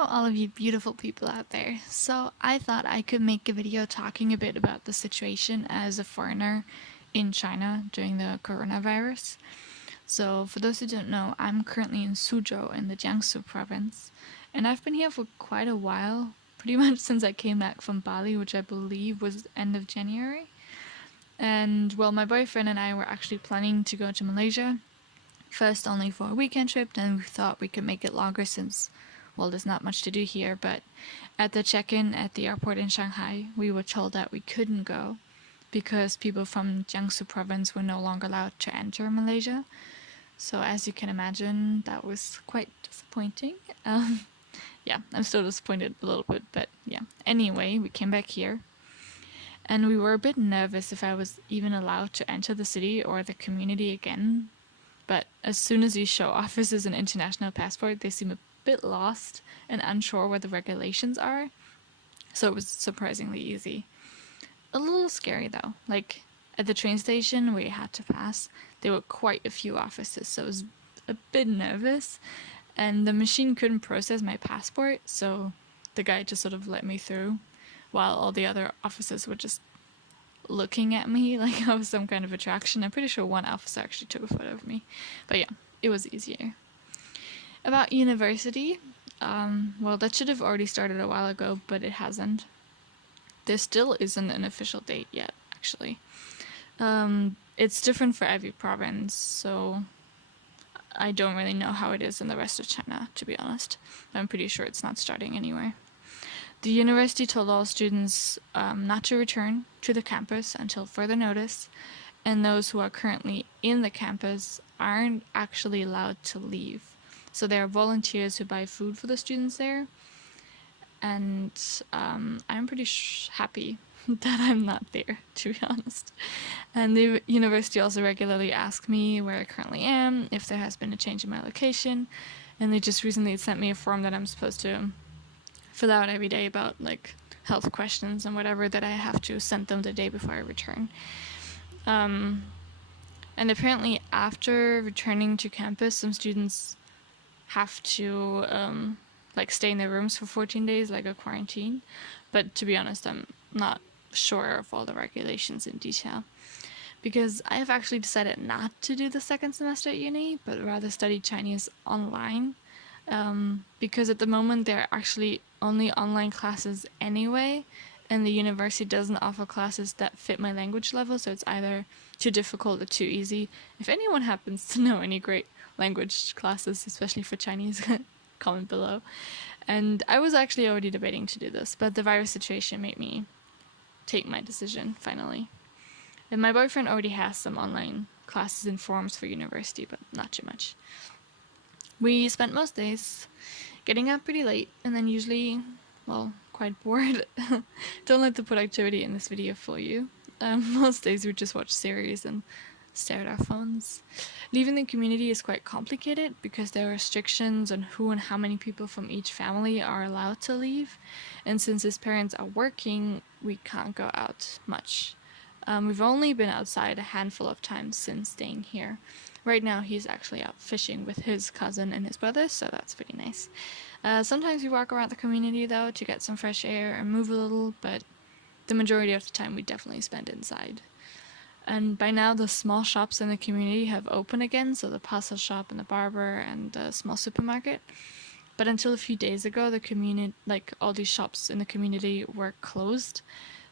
Hello all of you beautiful people out there. So I thought I could make a video talking a bit about the situation as a foreigner in China during the coronavirus. So for those who don't know, I'm currently in Suzhou in the Jiangsu province, and I've been here for quite a while, pretty much since I came back from Bali, which I believe was end of January. And well, my boyfriend and I were actually planning to go to Malaysia, first only for a weekend trip, then we thought we could make it longer since, well, there's not much to do here, but at the check-in at the airport in Shanghai, we were told that we couldn't go because people from Jiangsu province were no longer allowed to enter Malaysia. So as you can imagine, that was quite disappointing. Yeah, I'm still disappointed a little bit, but yeah. Anyway, we came back here, and we were a bit nervous if I was even allowed to enter the city or the community again. But as soon as you show officers an international passport, they seem a bit lost and unsure what the regulations are. So it was surprisingly easy. A little scary though. Like at the train station where you had to pass, there were quite a few officers, so I was a bit nervous. And the machine couldn't process my passport, so the guy just sort of let me through, while all the other officers were just looking at me like I was some kind of attraction. I'm pretty sure one officer actually took a photo of me. But yeah, it was easier. About university, well, that should have already started a while ago, but it hasn't. There still isn't an official date yet, actually. It's different for every province, so I don't really know how it is in the rest of China, to be honest. I'm pretty sure it's not starting anywhere. The university told all students not to return to the campus until further notice, and those who are currently in the campus aren't actually allowed to leave. So there are volunteers who buy food for the students there, and I'm pretty happy that I'm not there, to be honest. And the university also regularly asks me where I currently am, if there has been a change in my location, and they just recently sent me a form that I'm supposed to fill out every day about like health questions and whatever that I have to send them the day before I return. And apparently after returning to campus, some students have to like stay in their rooms for 14 days, like a quarantine. But to be honest, I'm not sure of all the regulations in detail, because I have actually decided not to do the second semester at uni, but rather study Chinese online. Because at the moment there are actually only online classes anyway, and the university doesn't offer classes that fit my language level, so it's either too difficult or too easy. If anyone happens to know any great language classes, especially for Chinese, comment below. And I was actually already debating to do this, but the virus situation made me take my decision finally. And my boyfriend already has some online classes and forums for university, but not too much. We spent most days getting up pretty late, and then usually, well, quite bored. Don't let the productivity in this video fool you. Most days we just watch series and stare at our phones. Leaving the community is quite complicated because there are restrictions on who and how many people from each family are allowed to leave, and since his parents are working, we can't go out much. We've only been outside a handful of times since staying here. Right now he's actually out fishing with his cousin and his brother, so that's pretty nice. Sometimes we walk around the community though to get some fresh air and move a little, but the majority of the time we definitely spend inside. And by now the small shops in the community have opened again, so the parcel shop and the barber and the small supermarket. But until a few days ago, the community, like all these shops in the community, were closed.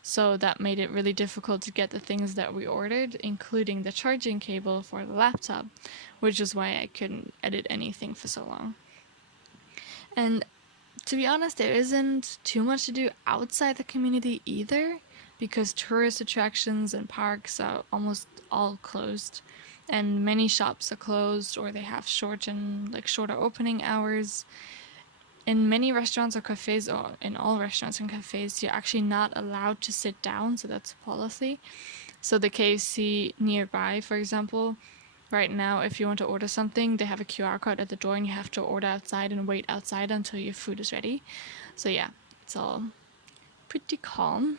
So that made it really difficult to get the things that we ordered, including the charging cable for the laptop, which is why I couldn't edit anything for so long. And to be honest, there isn't too much to do outside the community either, because tourist attractions and parks are almost all closed, and many shops are closed or they have shorter opening hours. In many restaurants or cafes, or in all restaurants and cafes, you're actually not allowed to sit down, so that's a policy. So the KFC nearby, for example, right now, if you want to order something, they have a QR code at the door and you have to order outside and wait outside until your food is ready. So yeah, it's all pretty calm.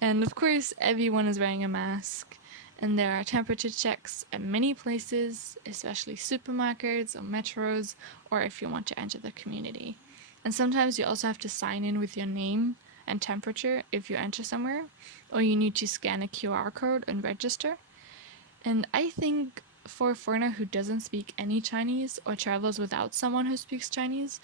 And of course, everyone is wearing a mask. And there are temperature checks at many places, especially supermarkets or metros, or if you want to enter the community. And sometimes you also have to sign in with your name and temperature if you enter somewhere, or you need to scan a QR code and register. And I think for a foreigner who doesn't speak any Chinese or travels without someone who speaks Chinese,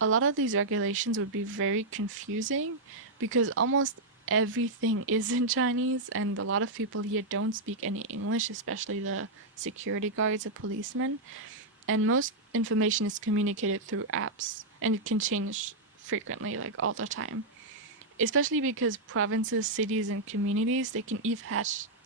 a lot of these regulations would be very confusing because almost everything is in Chinese, and a lot of people here don't speak any English, especially the security guards or policemen. And most information is communicated through apps, and it can change frequently, like all the time. Especially because provinces, cities, and communities, they can each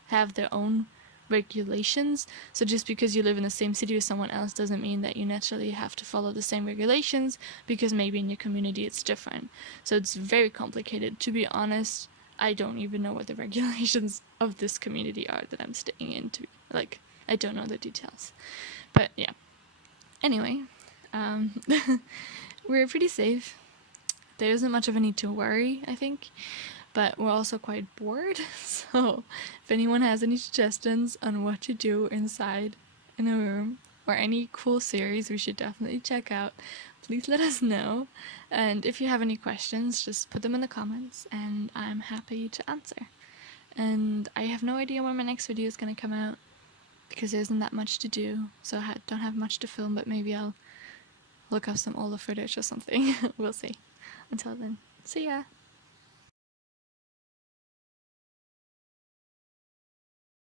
have their own regulations. So just because you live in the same city with someone else doesn't mean that you naturally have to follow the same regulations, because maybe in your community it's different. So it's very complicated. To be honest, I don't even know what the regulations of this community are that I'm staying in. Like, I don't know the details. But yeah. Anyway, um, we're pretty safe. There isn't much of a need to worry, I think, but we're also quite bored. So if anyone has any suggestions on what to do inside in a room, or any cool series we should definitely check out, please let us know. And if you have any questions, just put them in the comments and I'm happy to answer. And I have no idea when my next video is going to come out because there isn't that much to do, so I don't have much to film, but maybe I'll look up some older footage or something. We'll see. Until then, see ya!